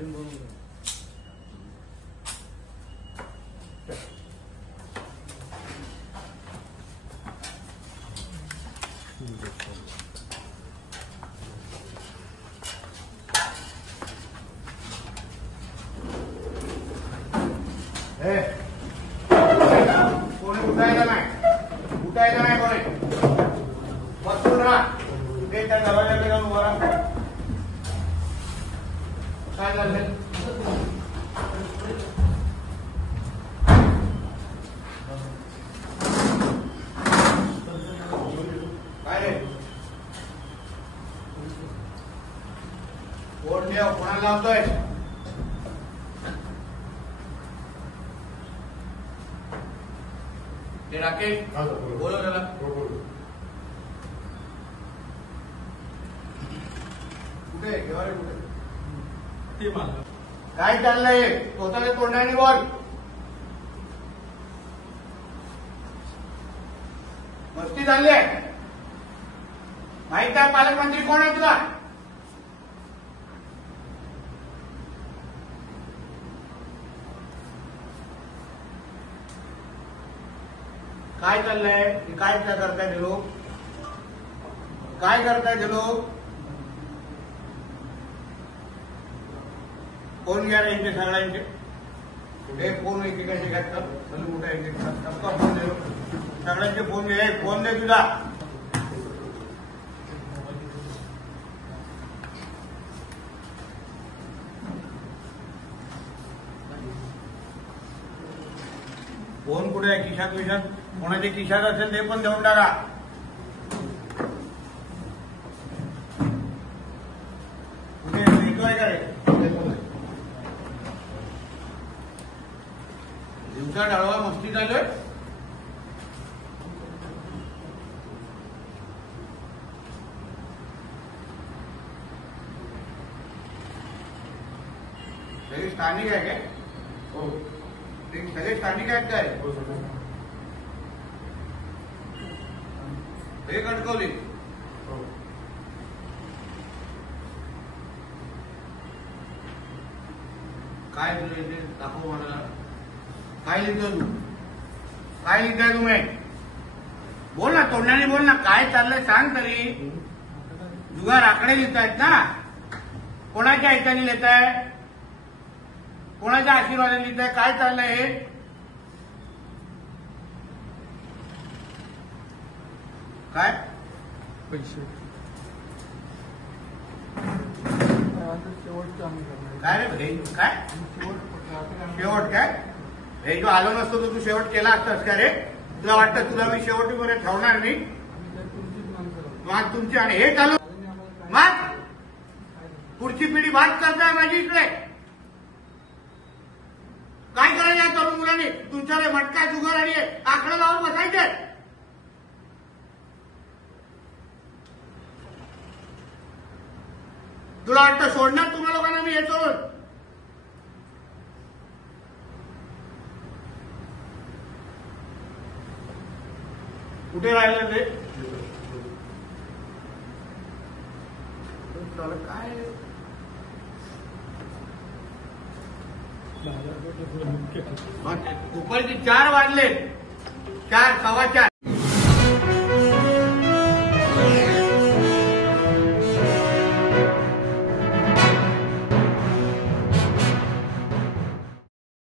कोणी उठायला नाही कोणी बसून राहा. ते त्या दरवाजाकडे जाऊन उभा राहा. काय झालं? काय रे कोण देव कोणाला लावतोय? ते राकेश बोलो त्याला. कुठे केव्हा रे कुठे ते मला काय चाललंय? स्वतःच्या तोंडाने बोल. मस्ती झाली आहे. माहित आहे पालकमंत्री कोण आहे तुला? काय चाललंय? काय करताय ते लोक? काय करताय ते लोक? फोन घ्या रे यांचे सगळ्यांचे. हे फोन एकेकाचे घाततात. चल मोठा एक सबका फोन दे. सगळ्यांचे फोन घे. फोन दे तुझा. फोन कुठे आहे? खिशात विशात कोणाच्या खिशात असेल ते पण देऊन टाका. कुठे येतोय का रे? दिवसा डाळवा मस्ती चालू सगळे स्थानिक आहे काय? हो सगळे स्थानिक आहेत काय? हे कणकवली. काय तुझे दाखव मला. काय लिहितोय तू? काय लिहिताय तुम्ही? बोल ना तोंडाने बोल ना. काय चाललंय सांग तरी. जुगार आकडे लिहितायत ना? कोणाच्या ऐकाने लिहिताय? कोणाच्या आशीर्वादाने लिहिताय? काय चाललंय हे? काय पैसे काय रे भाई? काय शेवट? काय हे जो आलो नसतो तर तू शेवट केला असतास का रे? तुला वाटतं तुला मी शेवटीपर्यंत ठेवणार नाही? मग तुमची आणि हे चालू मग पुढची पिढी बात करताय माझी इकडे. काय करायचं या तरुण मुलांनी? तुमच्याकडे मटका जुगार आणि आकडा लावून बसायचे. तुला वाटतं सोडणार तुम्हा लोकांना मी येतो? कुठे राहिलं ते? काय दुपारचे 4 वाजले. 4 सव्वा 4